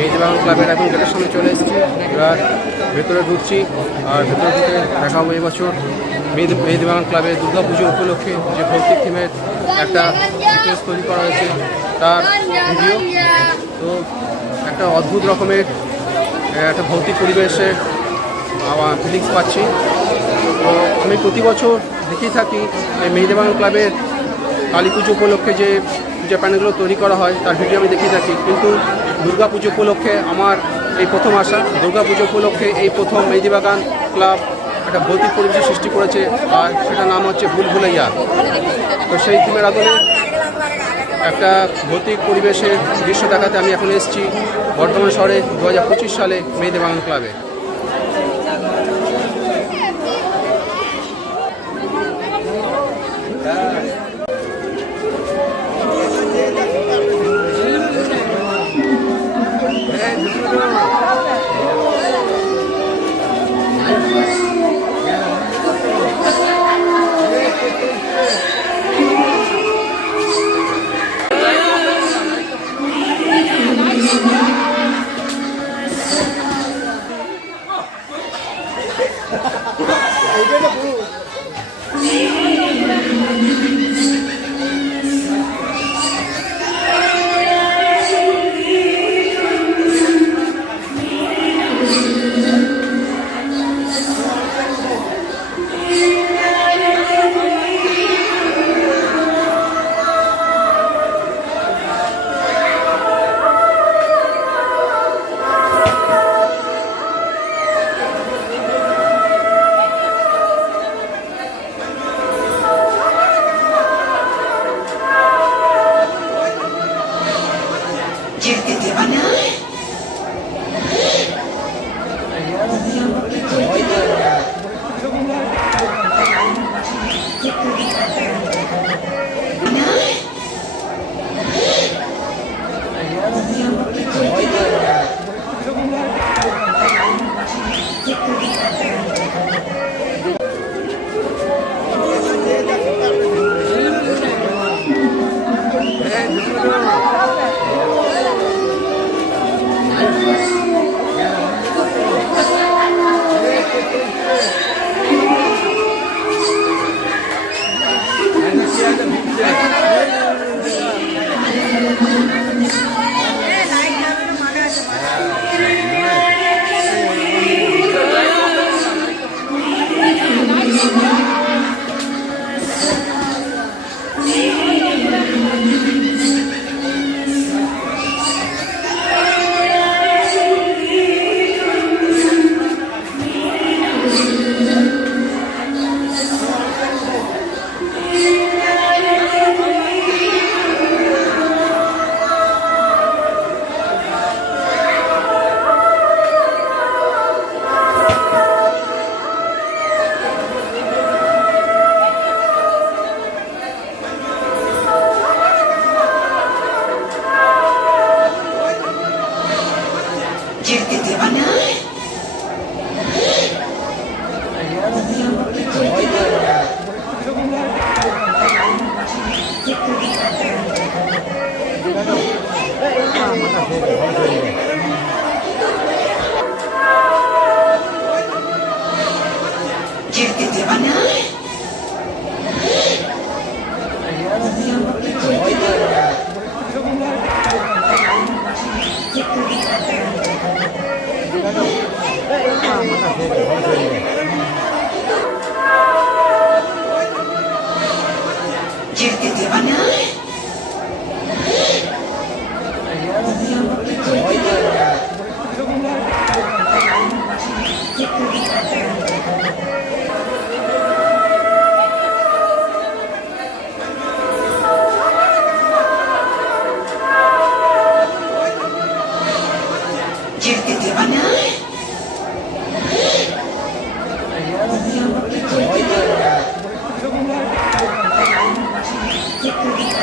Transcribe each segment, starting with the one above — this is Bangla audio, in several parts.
মেহেদিবাগান ক্লাবের এখন গেটের সামনে চলে এসেছি। এবার ভেতরে ঢুকছি, আর ভেতরে ঢুকে দেখাবো এবছর মেহেদিবাগান ক্লাবের দুর্গাপুজো উপলক্ষে যে ভৌতিক থিমের একটা সিকোয়েন্স তৈরি করা হয়েছে তার ভিডিও। তো একটা অদ্ভুত রকমের একটা ভৌতিক পরিবেশের ফিলিংস পাচ্ছি। তো আমি প্রতি বছর দেখেই থাকি মেহেদিবাগান ক্লাবের কালী পুজো উপলক্ষে যে পূজা প্যানেলগুলো তৈরি করা হয় তার ভিডিও আমি দেখে থাকি, কিন্তু দুর্গাপুজো উপলক্ষে আমার এই প্রথম আসা। দুর্গাপুজো উপলক্ষে এই প্রথম মেহেদিবাগান ক্লাব একটা ভৌতিক পরিবেশের সৃষ্টি করেছে, আর সেটার নাম হচ্ছে ভুলভুলাইয়া। তো সেই থিমের আদলে একটা ভৌতিক পরিবেশের দৃশ্য দেখাতে আমি এখন এসেছি বর্ধমান শহরে 2025 সালে মেহেদিবাগান ক্লাবে। Thank you.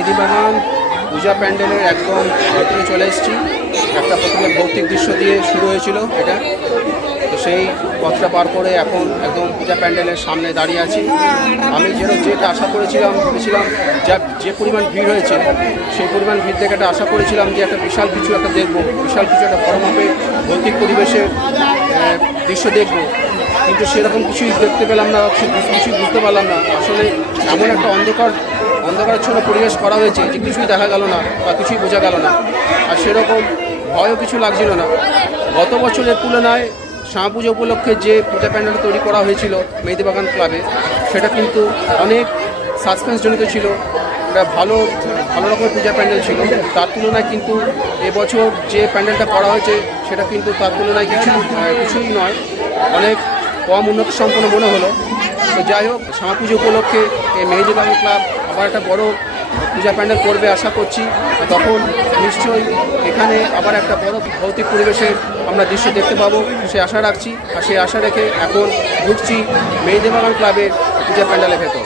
মেহেদিবাগান পূজা প্যান্ডেলের একদম ভেতরে চলে এসেছি। একটা প্রথমে ভৌতিক দৃশ্য দিয়ে শুরু হয়েছিল এটা, তো সেই পথটা পার করে এখন একদম পূজা প্যান্ডেলের সামনে দাঁড়িয়ে আছি। আমি যেটা আশা করেছিলাম, ভেবেছিলাম যে পরিমাণ ভিড় হয়েছে সেই পরিমাণ ভিড় দেখে একটা আশা করেছিলাম যে একটা বিশাল কিছু একটা দেখবো, বিশাল কিছু একটা বড় মাপে ভৌতিক পরিবেশের দৃশ্য দেখবো, কিন্তু সেরকম কিছুই দেখতে পেলাম না, কিছুই বুঝতে পারলাম না। আসলে এমন একটা অন্ধকারচ্ছন্ন পরিবেশ করা হয়েছে যে কিছুই দেখা গেল না বা কিছুই বোঝা গেল না, আর সেরকম ভয়ও কিছু লাগছিল না। গত বছরের তুলনায় শ্যামা পুজো উপলক্ষে যে পূজা প্যান্ডেল তৈরি করা হয়েছিল মেহেদিবাগান ক্লাবে, সেটা কিন্তু অনেক সাসপেন্সজনিত ছিল, এটা ভালো রকমের পূজা প্যান্ডেল ছিল। তার তুলনায় কিন্তু এবছর যে প্যান্ডেলটা করা হয়েছে সেটা কিন্তু তার তুলনায় কিছুই নয়, অনেক কম উন্নত সম্পন্ন মনে হলো। তো যাই হোক, শ্যামা পুজো উপলক্ষে এই মেহেদিবাগান ক্লাব আবার একটা বড় পূজা প্যান্ডেল করবে আশা করছি। তখন নিশ্চয়ই এখানে আবার একটা বড় ভৌতিক পরিবেশের আমরা দৃশ্য দেখতে পাবো, সেই আশা রাখছি। আর সেই আশা রেখে এখন ঢুকছি মেহেদিবাগান ক্লাবের পূজা প্যান্ডেলের ভেতর।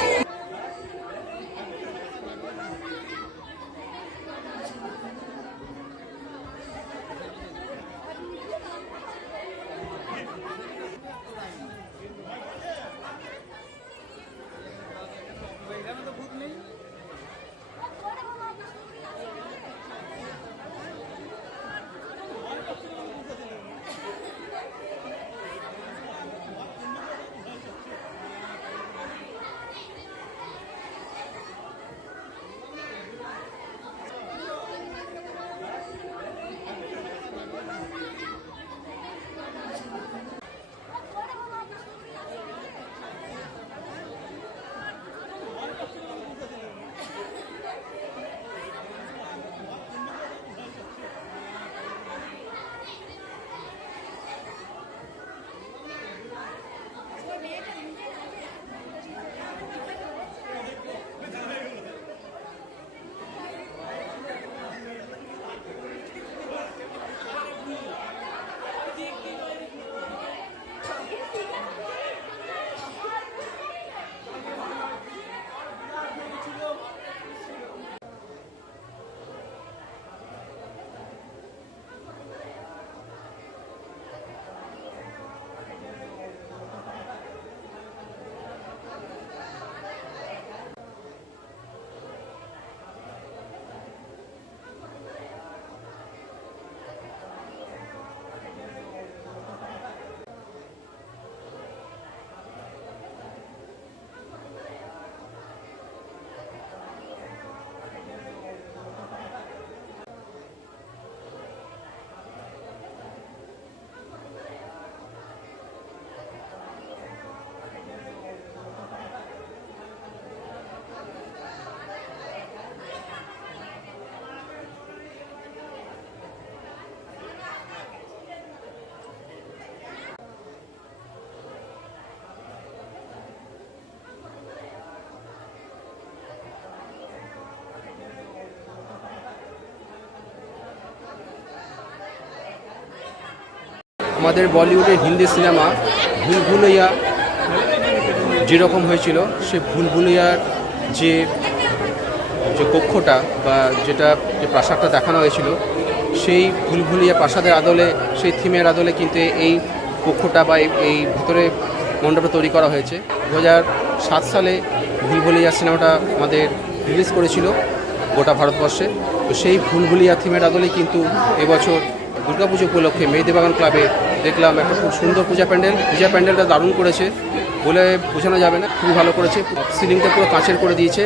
আমাদের বলিউডের হিন্দি সিনেমা ভুল ভুলাইয়া যেরকম হয়েছিল, সে ভুল ভুলাইয়ার যে কক্ষটা বা যে প্রাসাদটা দেখানো হয়েছিল, সেই ভুল ভুলাইয়া প্রাসাদের আদলে, সেই থিমের আদলে কিন্তু এই কক্ষটা বা এই ভিতরে মণ্ডপটা তৈরি করা হয়েছে। 2007 সালে ভুল ভুলাইয়া সিনেমাটা আমাদের রিলিজ করেছিল গোটা ভারতবর্ষে। তো সেই ভুল ভুলাইয়া থিমের আদলে কিন্তু এবছর দুর্গাপুজো উপলক্ষে মেহেদিবাগান ক্লাবে দেখলাম একটা খুব সুন্দর পূজা প্যান্ডেলটা দারুণ করেছে বলে বোঝানো যাবে না, খুবই ভালো করেছে। সিলিংটা পুরো কাঁচের করে দিয়েছে,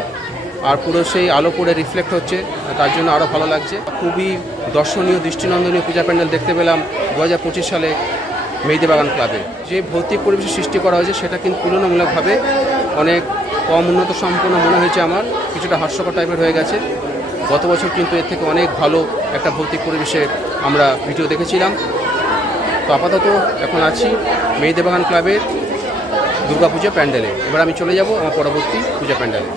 আর পুরো সেই আলো পড়ে রিফ্লেক্ট হচ্ছে, তার জন্য আরও ভালো লাগছে। খুবই দর্শনীয়, দৃষ্টিনন্দনীয় পূজা প্যান্ডেল দেখতে পেলাম 2025 সালে মেহেদিবাগান ক্লাবে। যে ভৌতিক পরিবেশের সৃষ্টি করা হয়েছে সেটা কিন্তু তুলনামূলকভাবে অনেক কম উন্নত সম্পন্ন মনে হয়েছে আমার, কিছুটা হাস্যকর টাইপের হয়ে গেছে। গত বছর কিন্তু এর থেকে অনেক ভালো একটা ভৌতিক পরিবেশে আমরা ভিডিও দেখেছিলাম। তো আপাতত এখন আছি মেহেদিবাগান ক্লাবের দুর্গাপূজা প্যান্ডেলে। এবার আমি চলে যাব আমার পরবর্তী পূজা প্যান্ডেলে।